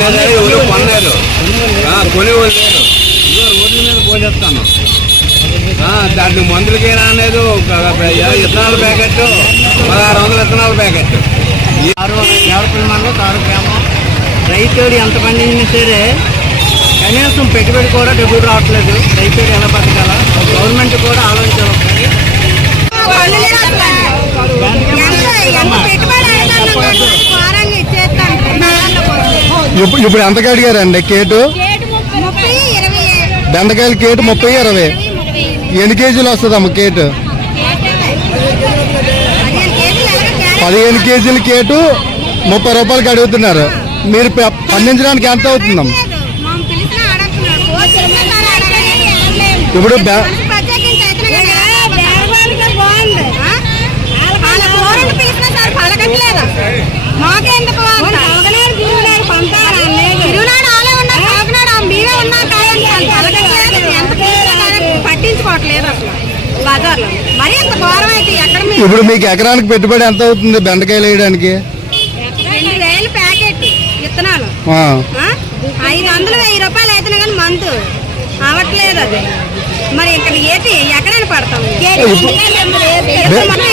అయినా సరే ఎవరు కొన్నారు. ఆ, కొనేవాళ్ళు లేరు. ఇదిగో రోడ్ల మీద పోసేస్తాను. దాంట్లో మందులకి రాలేదు ఇత్తనాల ప్యాకెట్ పదహారు వందల ఇత్తనాల ప్యాకెట్ ఆరు దేవరపల్లి మండలం తారు గ్రామం రైతుడు ఎంత పండించినా సరే కనీసం పెట్టుబడి కూడా డబ్బులు రావట్లేదు. రైతుడు ఎలా బతకాలా? గవర్నమెంట్ కూడా ఆలోచించాలి ఇప్పుడు ఇప్పుడు ఎంతకు అడిగారండి కేటు? బెండకాయల కేటు ముప్పై ఇరవై. ఎన్ని కేజీలు వస్తుందమ్మ కేటు? పదిహేను కేజీల కేటు ముప్పై రూపాయలకి అడుగుతున్నారు మీరు పండించడానికి ఎంత అవుతుందమ్మ? ఇప్పుడు పట్టించుకోవట్లేదు అసలు. బజార్లో. మరి ఎంత ఘోరం అయితే ఎక్కడ మీరు? ఇప్పుడు మీకు ఎకరానికి పెట్టుబడి ఎంత అవుతుంది బెండకాయలు వేయడానికి? రెండు వేలు ప్యాకెట్ విత్తనాలు. ఆ. ఆ? ఐదు వందలు వెయ్యి రూపాయలు అయితే కానీ మంతు అవట్లేదు అది. మరి ఇక్కడ ఏటి ఎక్కడైనా పడతాం. ఇప్పుడు- మనం